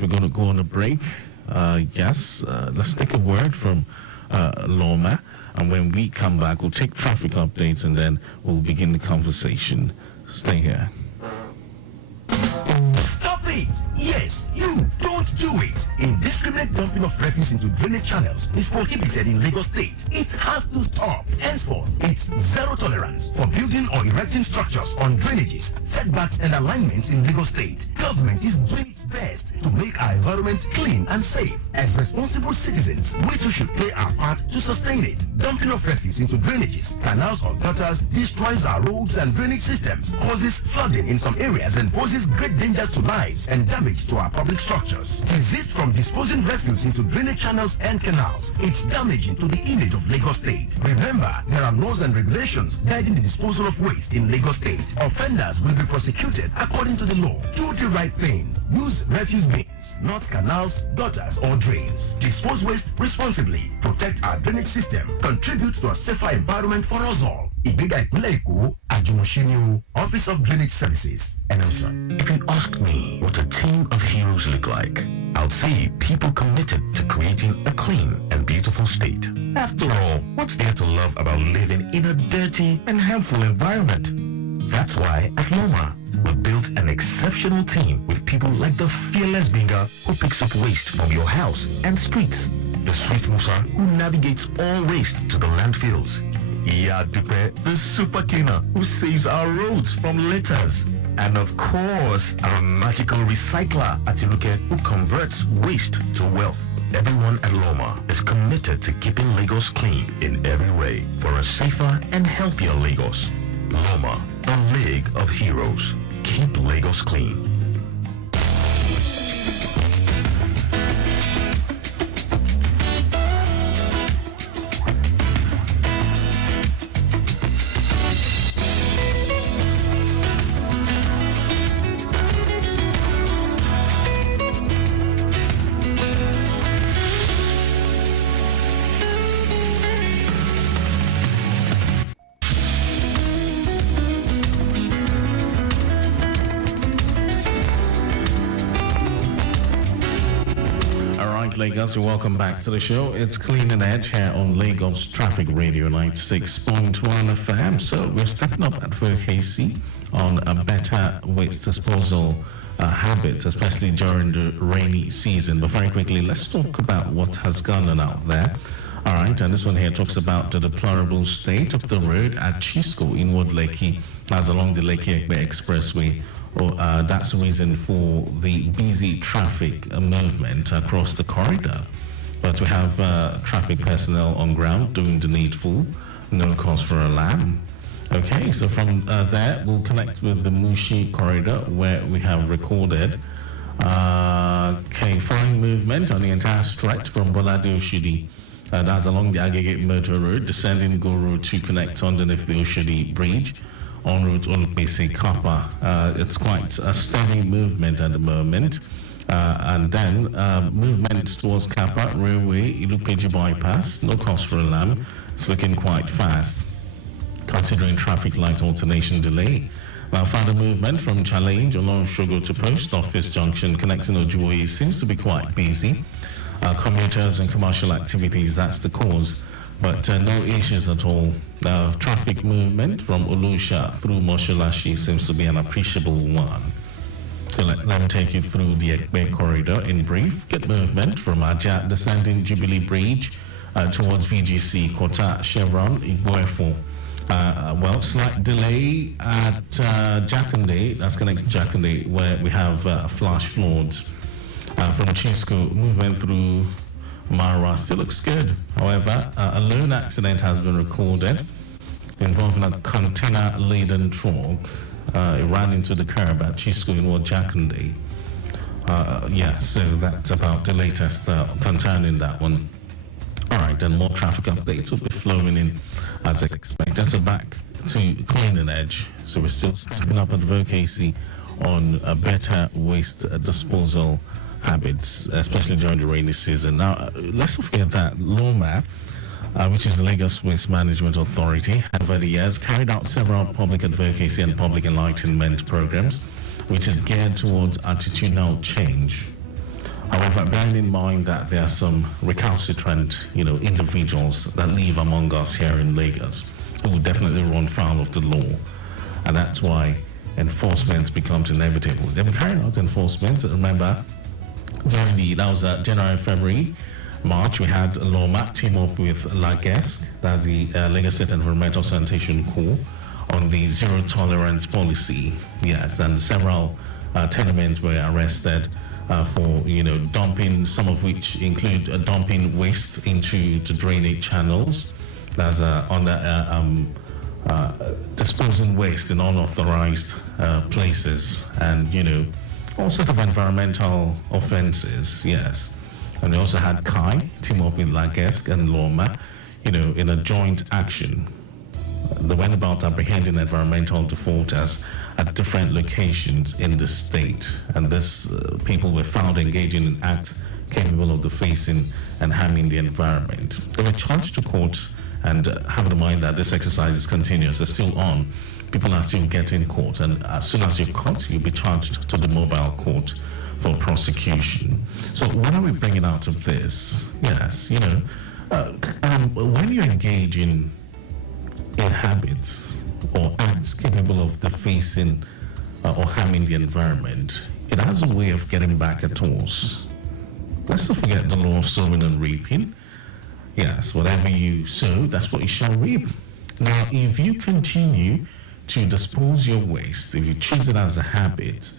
we're going to go on a break. Yes, let's take a word from Loma. And when we come back, we'll take traffic updates and then we'll begin the conversation. Stay here. Stop it! Yes, you don't do it! Indiscriminate dumping of refuse into drainage channels is prohibited in Lagos State. It has to stop. Henceforth, it's zero tolerance for building or erecting structures on drainages, setbacks and alignments in Lagos State. Government is doing its best to make our environment clean and safe. As responsible citizens, we too should play our part to sustain it. Dumping of refuse into drainages, canals or gutters destroys our roads and drainage systems, causes flooding in some areas and poses great dangers to lives and damage to our public structures. Desist from disposing refuse into drainage channels and canals. It's damaging to the image of Lagos State. Remember, there are laws and regulations guiding the disposal of waste in Lagos State. Offenders will be prosecuted according to the law. Do the right thing. Use refuse bins, not canals, gutters, or drains. Dispose waste responsibly. Protect our drainage system. Contribute to a safer environment for us all. Ìgbéga ìpínlẹ̀ Èkó, Àjùmọ̀ṣe Office of Drainage Services, announcer. If you ask me what a team of heroes look like, I'd say people committed to creating a clean and beautiful state. After all, what's there to love about living in a dirty and harmful environment? That's why at Loma, we built an exceptional team with people like the fearless Binga who picks up waste from your house and streets, the Swift Musa who navigates all waste to the landfills, Iya Dupe, the super cleaner who saves our roads from litters, and of course, our magical recycler Atinuke who converts waste to wealth. Everyone at Loma is committed to keeping Lagos clean in every way for a safer and healthier Lagos. Loma, the League of Heroes. Keep Lagos clean. Lagos, welcome back to the show. It's Clean and Edge here on Lagos Traffic Radio 96.1 FM. So we're stepping up advocacy on a better waste disposal habit, especially during the rainy season. But very quickly, let's talk about what has gone on out there. All right, and this one here talks about the deplorable state of the road at Chisco in Wood Lekki, as along the Lekki-Ekpe Expressway. That's the reason for the busy traffic movement across the corridor. But we have traffic personnel on ground doing the needful, no cause for alarm. Okay, so from there, we'll connect with the Mushi corridor where we have recorded fine movement on the entire stretch from Bolade Oshodi. That's along the Agege Motor Road, descending Go Road to connect underneath the Oshodi Bridge. En route Olupese Kappa. It's quite a steady movement at the moment. And then movement towards Kappa Railway, Ilupeji Bypass, no cause for alarm. It's looking quite fast, considering traffic light alternation delay. Now, further movement from Challenge along Shogo to Post Office Junction connecting Ojuoye seems to be quite busy. Commuters and commercial activities, that's the cause. But no issues at all. Traffic movement from Olusha through Mosholashi seems to be an appreciable one. So let me take you through the Ekpe corridor in brief. Get movement from Aja descending Jubilee Bridge towards VGC, Kota, Chevron, Igboefo. Well, slight delay at Jakande, that's connected to Jakande, where we have flash floods. From Chisco, movement through Mara still looks good. However, a lone accident has been recorded involving a container-laden truck. It ran into the curb at Chisco in Jakande. So that's about the latest concerning that one. All right, then more traffic updates will be flowing in as expected. So back to Clean and Edge. So we're still stepping up advocacy on a better waste disposal habits, especially during the rainy season. Now, let's not forget that Loma, which is the Lagos Waste Management Authority, over the years carried out several public advocacy and public enlightenment programs, which is geared towards attitudinal change. However, bearing in mind that there are some recalcitrant, individuals that live among us here in Lagos who will definitely run foul of the law, and that's why enforcement becomes inevitable. They will carry out enforcement. Remember, that was January, February, March, we had Loma team up with LAGESC, that's the Lagos State Environmental Sanitation Corps, on the zero tolerance policy. Yes, and several tenements were arrested for dumping, some of which include dumping waste into the drainage channels. That's disposing waste in unauthorized places, and all sorts of environmental offenses. Yes, and we also had Kai team up with LAGESC and Loma, in a joint action. They went about apprehending environmental defaulters at different locations in the state, and these people were found engaging in acts capable of defacing and harming the environment. They were charged to court, and have in mind that this exercise is continuous. It's still on. People are still getting caught, and as soon as you're caught, you'll be charged to the mobile court for prosecution. So what are we bringing out of this? Yes, when you engage in habits or acts capable of defacing or harming the environment, it has a way of getting back at us. Let's not forget the law of sowing and reaping. Yes, whatever you sow, that's what you shall reap. Now, if you continue to dispose your waste, if you choose it as a habit,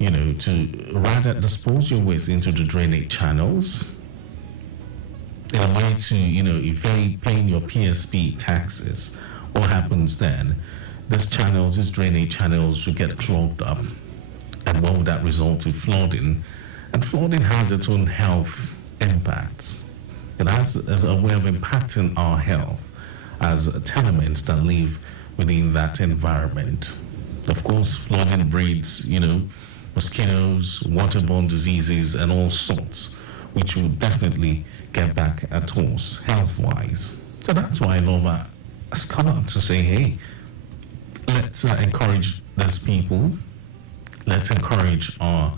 to rather dispose your waste into the drainage channels, in a way to, evade paying your PSP taxes, what happens then? These drainage channels will get clogged up. And what would that result to? Flooding. And flooding has its own health impacts. It has a way of impacting our health as tenements that live within that environment. Of course, flooding breeds, mosquitoes, waterborne diseases, and all sorts, which will definitely get back at us health-wise. So that's why Loma has come out to say, hey, let's encourage these people. Let's encourage our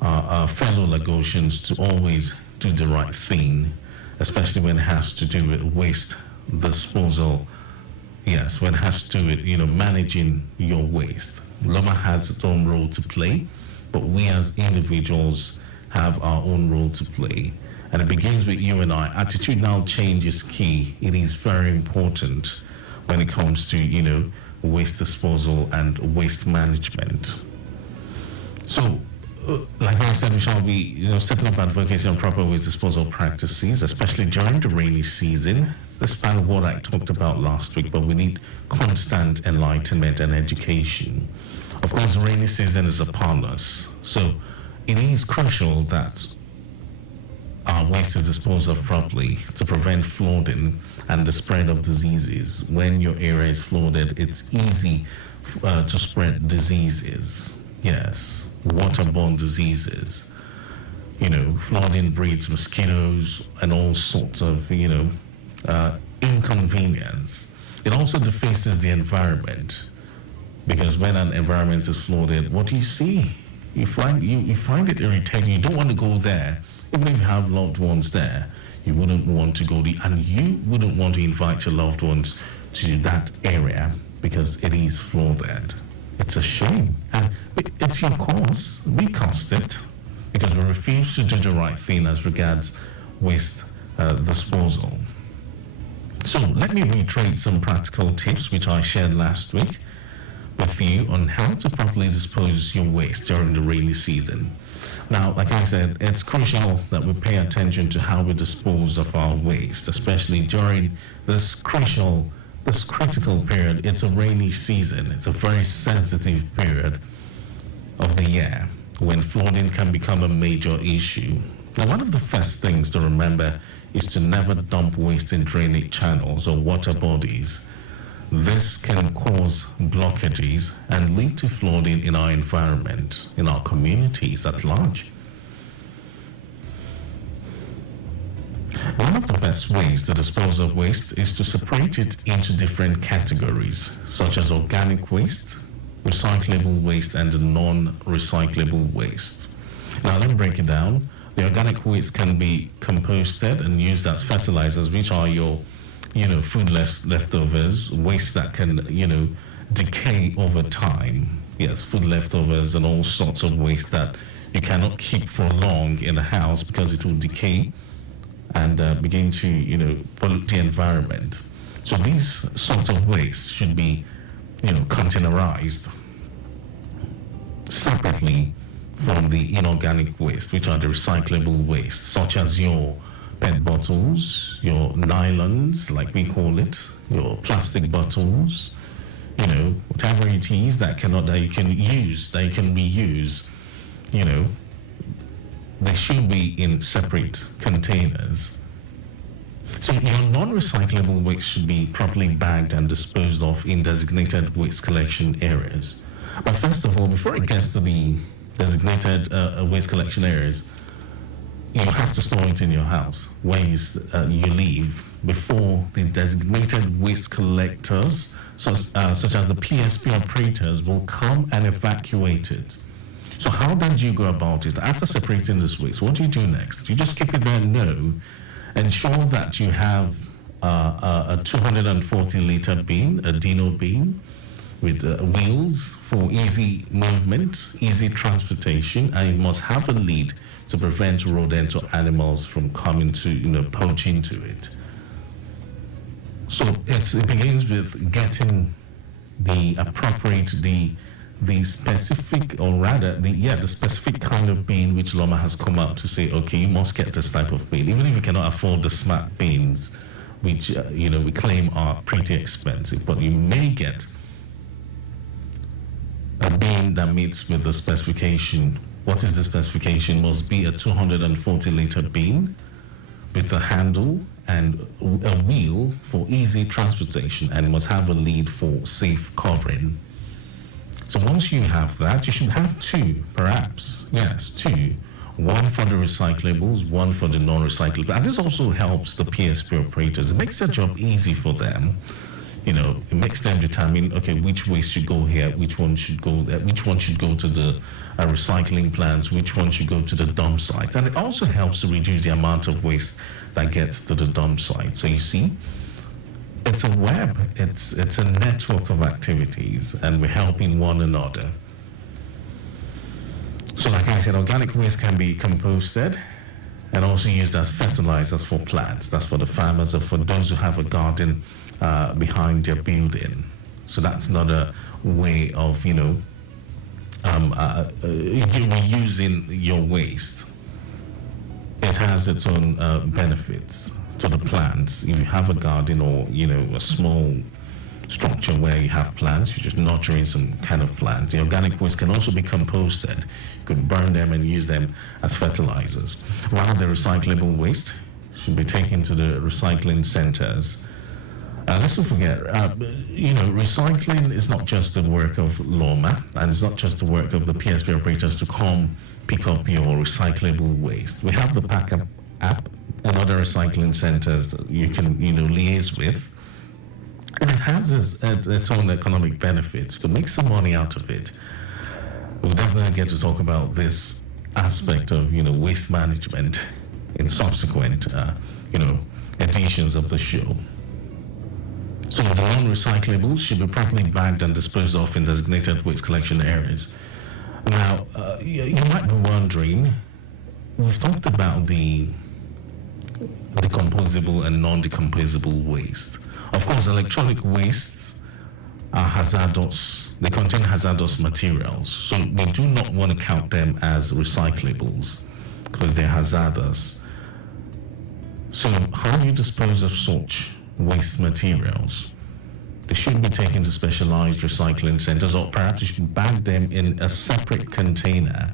fellow Lagosians to always do the right thing, especially when it has to do with waste disposal. Yes, when it has to do with, managing your waste. Loma has its own role to play, but we as individuals have our own role to play. And it begins with you and I. Attitudinal change is key. It is very important when it comes to, waste disposal and waste management. So, like I said, we shall be, setting up advocacy on proper waste disposal practices, especially during the rainy season. That's part of what I talked about last week, but we need constant enlightenment and education. Of course, the rainy season is upon us, so it is crucial that our waste is disposed of properly to prevent flooding and the spread of diseases. When your area is flooded, it's easy to spread diseases. Yes, waterborne diseases. Flooding breeds mosquitoes and all sorts of, inconvenience. It also defaces the environment, because when an environment is flooded, what do you see? You find it irritating. You don't want to go there. Even if you have loved ones there, you wouldn't want to go there, and you wouldn't want to invite your loved ones to that area because it is flooded. It's a shame, and it's your cause. We caused it because we refuse to do the right thing as regards waste disposal. So let me reiterate some practical tips which I shared last week with you on how to properly dispose your waste during the rainy season. Now, like I said, it's crucial that we pay attention to how we dispose of our waste, especially during this critical period. It's a rainy season. It's a very sensitive period of the year when flooding can become a major issue. Now, one of the first things to remember is to never dump waste in drainage channels or water bodies. This can cause blockages and lead to flooding in our environment, in our communities at large. One of the best ways to dispose of waste is to separate it into different categories, such as organic waste, recyclable waste, and non-recyclable waste. Now, let me break it down. The organic waste can be composted and used as fertilizers, which are your, food leftovers, waste that can, decay over time. Yes, food leftovers and all sorts of waste that you cannot keep for long in the house because it will decay and begin to, pollute the environment. So these sorts of waste should be, containerized separately from the inorganic waste, which are the recyclable waste, such as your PET bottles, your nylons, like we call it, your plastic bottles, whatever it is that you can use, that you can reuse, they should be in separate containers. So your non-recyclable waste should be properly bagged and disposed of in designated waste collection areas. But first of all, before it gets to the designated waste collection areas, you have to store it in your house where you live before the designated waste collectors, such as the PSP operators, will come and evacuate it. So how did you go about it? After separating this waste, what do you do next? You just keep it there? No. Ensure that you have a 240-liter bin, a Dino bin, with wheels for easy movement, easy transportation, and it must have a lid to prevent rodents or animals from coming to, poach into it. So it begins with getting the appropriate, the specific, or rather, the specific kind of bin which Loma has come out to say, okay, you must get this type of bin, even if you cannot afford the smart bins, which, we claim are pretty expensive, but you may get a bin that meets with the specification. What is the specification? Must be a 240-liter bin with a handle and a wheel for easy transportation, and it must have a lid for safe covering. So once you have that, you should have two, perhaps. Yes, two. One for the recyclables, one for the non-recyclables. And this also helps the PSP operators. It makes their job easy for them. It makes them determine, okay, which waste should go here, which one should go there, which one should go to the recycling plants, which one should go to the dump site. And it also helps to reduce the amount of waste that gets to the dump site. So you see, it's a web, it's a network of activities, and we're helping one another. So like I said, organic waste can be composted and also used as fertilizers for plants. That's for the farmers or for those who have a garden behind their building. So that's another way of, reusing your waste. It has its own benefits to the plants. If you have a garden or, a small structure where you have plants, you're just nurturing some kind of plants. The organic waste can also be composted. You could burn them and use them as fertilizers. While the recyclable waste should be taken to the recycling centers. Let's not forget, recycling is not just the work of Loma, and it's not just the work of the PSP operators to come pick up your recyclable waste. We have the Packup app and other recycling centers that you can, liaise with. And it has its own economic benefits. You can make some money out of it. We'll definitely get to talk about this aspect of, waste management in subsequent, editions of the show. So the non-recyclables should be properly bagged and disposed of in designated waste collection areas. Now, you might be wondering, we've talked about the decomposable and non-decomposable waste. Of course, electronic wastes are hazardous. They contain hazardous materials. So we do not want to count them as recyclables because they're hazardous. So how do you dispose of such waste materials? They should be taken to specialized recycling centers, or perhaps you should bag them in a separate container.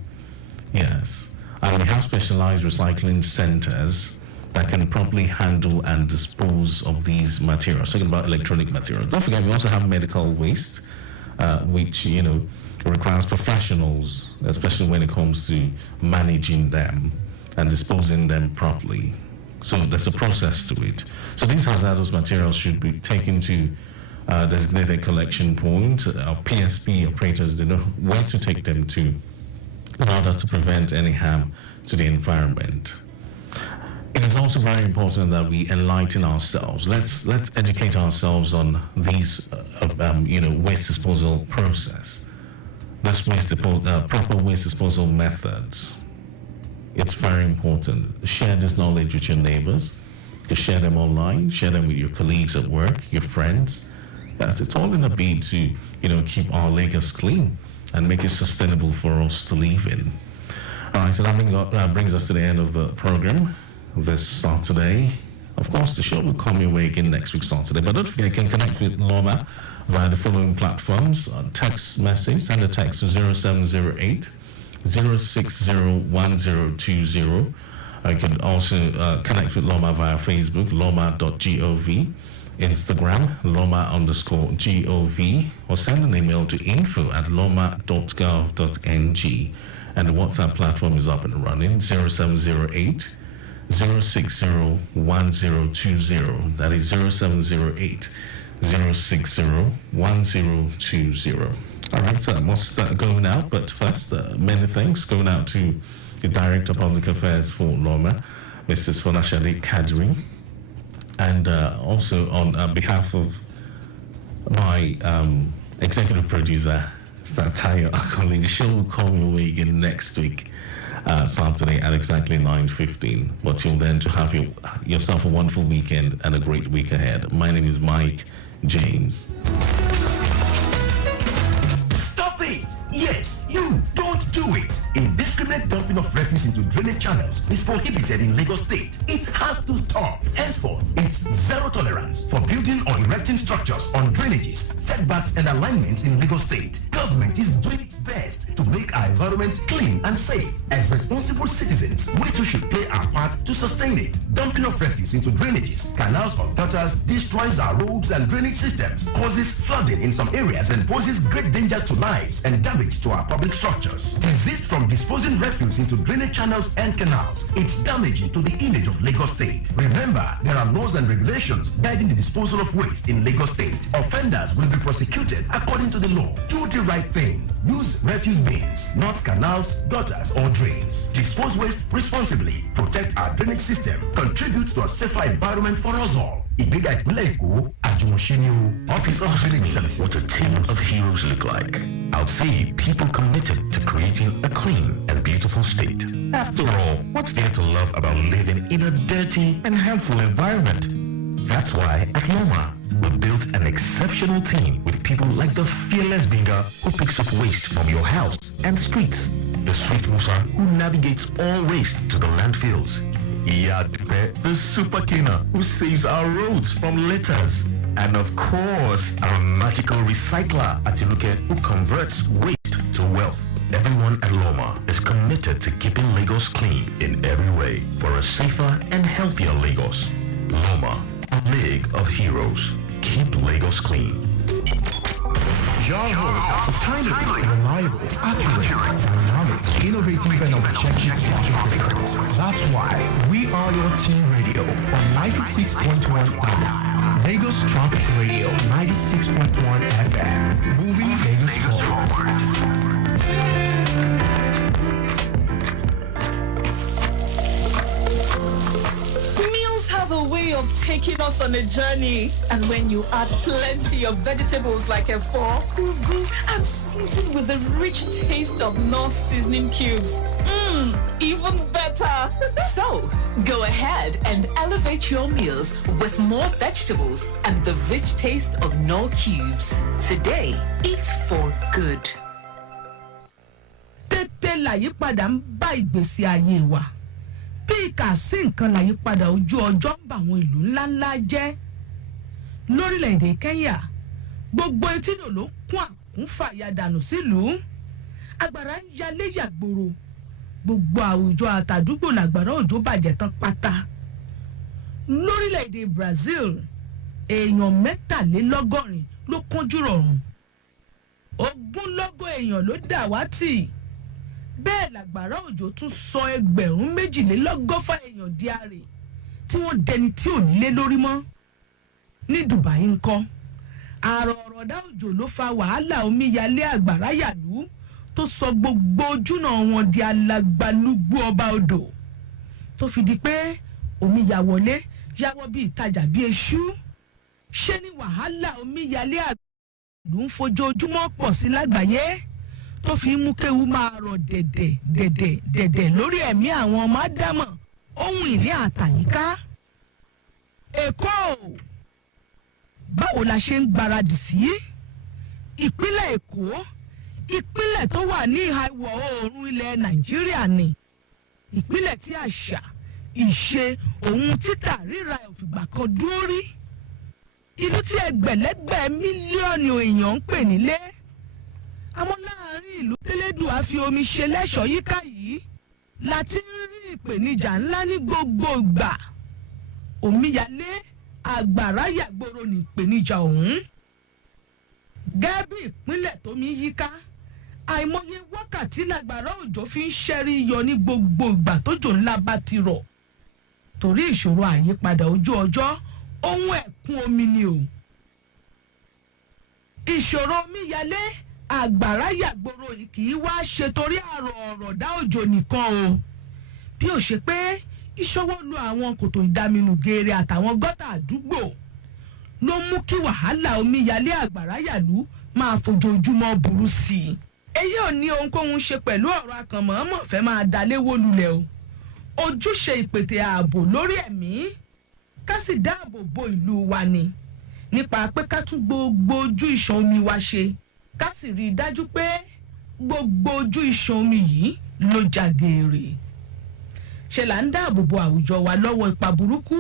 Yes. And we have specialized recycling centers that can properly handle and dispose of these materials. Talking about electronic materials. Don't forget, we also have medical waste, which, requires professionals, especially when it comes to managing them and disposing them properly. So there's a process to it. So these hazardous materials should be taken to designated collection points. Our PSP operators, they know where to take them to. in order to prevent any harm to the environment. It is also very important that we enlighten ourselves. Let's educate ourselves on these, waste disposal process. This proper waste disposal methods. It's very important. Share this knowledge with your neighbors. You can share them online. Share them with your colleagues at work, your friends. Yes, it's all in a bid to, keep our Lagos clean and make it sustainable for us to live in. All right, so that brings us to the end of the program this Saturday. Of course, the show will come your way again next week Saturday, but don't forget you can connect with Loma via the following platforms. Text message, send a text to 0708 0601020. You can also connect with Loma via Facebook, loma.gov, Instagram, loma_gov, or send an email to info@loma.gov.ng. And the WhatsApp platform is up and running, 0708 0601020. That is 0708 0601020. All right, I must start going out, but first, many thanks going out to the Director of Public Affairs for Loma, Mrs. Fonashade Kadri, and also on behalf of my executive producer, Tayo Akoli. The show will come your way again next week, Saturday at exactly 9:15. But till then, to have yourself a wonderful weekend and a great week ahead. My name is Mike James. Stop it! Yes, you don't do it. Indiscriminate dumping of refuse into drainage channels is prohibited in Lagos State. It has to stop. Henceforth, it's zero tolerance for building or erecting structures on drainages, setbacks, and alignments in Lagos State. Government is doing its best to make our environment clean and safe. As responsible citizens, we too should play our part to sustain it. Dumping of refuse into drainages, canals, or gutters destroys our roads and drainage systems, causes flooding in some areas, and poses great dangers to lives and damage to our public structures. Desist from disposing refuse into drainage channels and canals. It's damaging to the image of Lagos State. Remember, there are laws and regulations guiding the disposal of waste in Lagos State. Offenders will be prosecuted according to the law. Do the right thing. Use refuse bins, not canals, gutters, or drains. Dispose waste responsibly. Protect our drainage system. Contribute to a safer environment for us all. Office of Services. What a team of heroes look like. I'd say people committed to creating a clean and beautiful state. After all, what's there to love about living in a dirty and harmful environment? That's why at Loma, we built an exceptional team with people like the fearless Binga who picks up waste from your house and streets, the Swift Musa who navigates all waste to the landfills, the super cleaner who saves our roads from litters, and of course, our magical recycler Atiluke who converts waste to wealth. Everyone at Loma is committed to keeping Lagos clean in every way for a safer and healthier Lagos. Loma, a league of heroes. Keep Lagos clean. Timely, reliable, accurate, dynamic, innovative, and objective topics. That's why we are your team radio on 96.1 FM. Lagos Traffic Radio 96.1 FM. Moving Lagos forward. Have a way of taking us on a journey, and when you add plenty of vegetables like efo, ugu, and season with the rich taste of North seasoning cubes, even better. So go ahead and elevate your meals with more vegetables and the rich taste of Knorr cubes. Today, eat for good. Tètè l'àyípadà ń bá ìgbésí ayé wa. Bí ìkà sí nǹkan l'àyípadà ojú ọjọ́ ń bá àwọn ìlú ńláńlá jẹ́. Lórílẹ̀-èdè Kenya, gbogbo etídò ló kún àkúnfàya dànù sílùú. Àgbàrá ń yalé yàgbòrò. Gbogbo àwùjọ àtàdúgbò làgbàrá òjò bàjẹ́ tán pátá. Lórílẹ̀-èdè Brazil, èèyàn 23 ló kánjú rọ̀rùn. Ogunlọ́gọ̀ èèyàn ló dàwátì. Bẹ́ẹ̀ làgbàrá òjò tún sọ 1,240 èèyàn di àrè tí wọ́n dẹni tí ò nílé lórí mọ́. Ní Dubai ńkọ́, àrọ̀ ọ̀rọ̀dá òjò ló fa wàhálà omíyalé àgbàrá yàlú tó sọ gbogbo ojúnà wọn di alagbalúgbú ọba odò tó fi di pé omi yà wọlé yàwọ́ bí ìtajà bí eṣú ṣé ní wàhálà omíyalé àgbàlú ń fojoojúmọ́ pọ̀ sí lágbàáyé tó fi mú kéwu máa rọ̀ dẹ̀dẹ̀ lórí ẹ̀mí àwọn ọmọ ádámọ̀ ohun ìní àtàyíká. Èkó báwo la ṣe ń gbáradì sí ìpínlẹ̀ Èkó ìpínlẹ̀ tó wà ní ìhà ìwọ̀ oòrùn ilẹ̀ Nàìjíríà ni ìpínlẹ̀ tí àṣà ìṣe ohun títà ríra òfìgbà kan dúró rí ìlú tí ẹgbẹ̀lẹ́gbẹ̀ mílíọ̀nù èèyàn ń pè nílé àmọ́ láàrin ìlú tẹ́lẹ̀dùn á fi omi ṣe lẹ́ṣọ̀ọ́ yíká yìí láti ń rí ìpèníjà ńlá ní gbogbo ìgbà omíyalé àgbàrá yàgboro ní ìpèníjà ọ̀hún gẹ́gẹ́ bí ìpínlẹ̀ tómi yíká àìmọye wákàtí làgbàrá òjò fi ń ṣẹ́rí yọ ní gbogbo ìgbà tójò ńlá bá ti rọ̀ torí ìṣòro àyípadà ojú ọjọ́ ohun ẹ̀kún omi ni o ìṣòro omíyalé àgbàrá yàgboro yìí kì í wá ṣe torí àrò ọ̀rọ̀dá òjò nìkan o bí ó ṣe pé ìṣọwọ́ lu àwọn kòtò ìdaminù geere àtàwọn gọ́tà àdúgbò ló mú kí wàhálà omíyalé àgbàrá yàlú máa fojoojúmọ́ burú sí i èyí ò ní ohunkóhun ṣe pẹ̀lú ọ̀rọ̀ akànmọ́mọ́ fẹ́ máa dalé wó lulẹ̀ o ojúṣe ìpètè ààbò lórí ẹ̀mí ká sì dáàbò bo ìlú wa ni nípa pé ká tún gbogbo ojú ìṣàn omi wa ṣe ká sì rí i dájú pé gbogbo ojú ìṣàn omi yìí ló já geere ṣe là ń dáàbò bo àwùjọ wa lọ́wọ́ ipa burúkú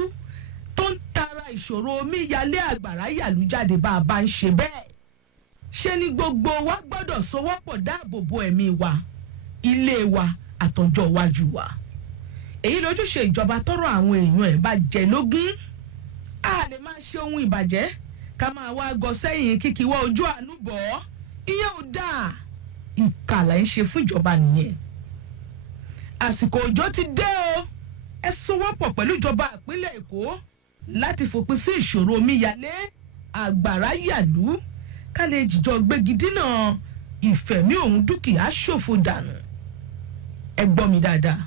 tó ń tara ìṣòro omíyalé àgbàrá yàlú jáde bá a bá ń ṣe bẹ́ẹ̀ ṣe ni gbogbo wa gbọ́dọ̀ sowọ́pọ̀ dáàbò bo ẹ̀mí wa ilé wa àtọjọ́ iwájú wa èyí lójúṣe ìjọba tọrọ àwọn èèyàn ẹ̀ bá jẹ lógún a lè máa ṣe ohun ìbàjẹ́ ká máa wá gọ sẹ́yìn kíkíwọ́ ojú àánú bọ̀ ìyẹn ò dáa ìkàlà ń ṣe fún ìjọba nìyẹn àsìkò òjò ti dé o ẹ sowọ́pọ̀ pẹ̀lú ìjọba ìpínlẹ̀ Èkó láti fòpin sí ìṣòro omíyalé àgbàrá yàlú ká lè jìjọ gbégi dínà ìfẹ̀mí òun dúkìá ṣòfò dànù ẹ gbọ́ mi dáadáa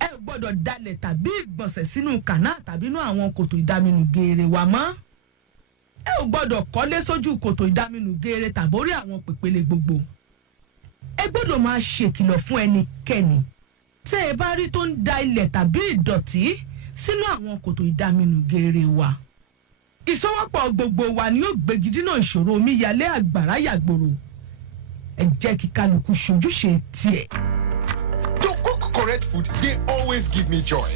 ẹ gbọ́dọ̀ dalẹ̀ tàbí ìgbọ̀nsẹ̀ sínú kànáà tàbí inú àwọn kòtò ìdaminù geere wa mọ́ ẹ ò gbọ́dọ̀ kọ́lé sójú kòtò ìdaminù geere tàbórí àwọn pèpele gbogbo ẹ gbọ́dọ̀ máa ṣèkìlọ̀ fún ẹnikẹ́ni tẹ́ ẹ bá rí tó ń da ilẹ̀ tàbí ìdọ̀tí sínú àwọn kòtò ìdaminù geere wa ìsọwọ́pọ̀ gbogbo wa ni yóò gbégi dínà ìṣòro omíyalé àgbàrá yàgboro ẹ jẹ́ kí kálukú ṣojúṣe tiẹ̀. To cook correct food, they always give me joy.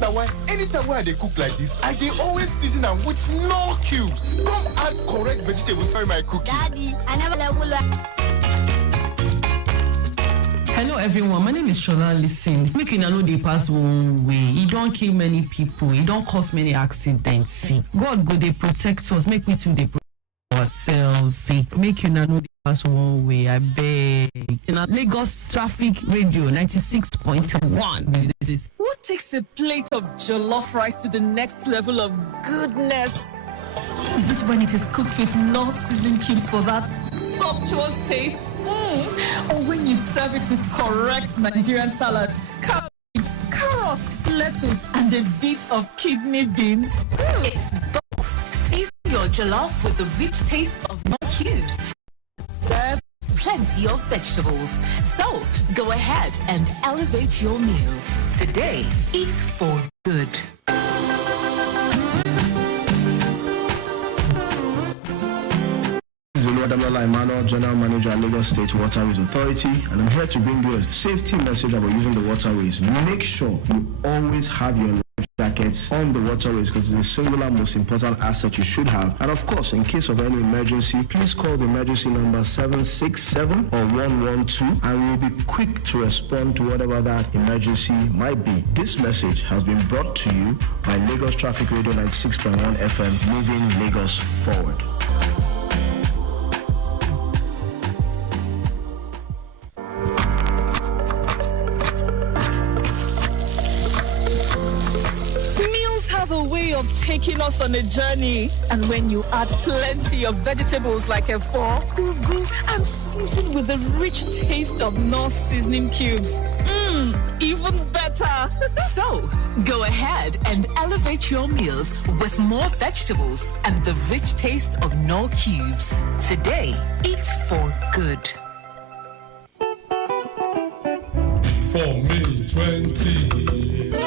That's why anytime when I dey cook like this, I dey always season am with no cubes. Come add correct vegetables for my cooking. Daddy, I never like. Hello everyone, my name is Shola. Listen, make you know they pass one way. It don't kill many people. It don't cause many accidents. See, God go they protect us. Make we too they protect ourselves. See, make you know they pass one way. I beg. Lagos Traffic Radio 96.1. What takes a plate of jollof rice to the next level of goodness? Is it when it is cooked with no seasoning cubes for that sumptuous taste? Or when you serve it with correct Nigerian salad, cabbage, carrot, lettuce, and a bit of kidney beans? It's both. Season your jollof with the rich taste of no cubes. Serve plenty of vegetables. So go ahead and elevate your meals. Today, eat for good. Oluwadamilala Emmanuel, General Manager at Lagos State Waterways Authority, and I'm here to bring you a safety message about using the waterways. Make sure you always have your life jackets on the waterways because it's the singular most important asset you should have. And of course, in case of any emergency, please call the emergency number 767 or 112 and we'll be quick to respond to whatever that emergency might be. This message has been brought to you by Lagos Traffic Radio 96.1 FM, moving Lagos forward. Have a way way of taking us on a journey. And when you add plenty of vegetables like efo, ugu, and season with the rich taste of North seasoning cubes, even better. So, go ahead and elevate your meals with more vegetables and the rich taste of Knorr cubes. Today, eat for good. For me, 20.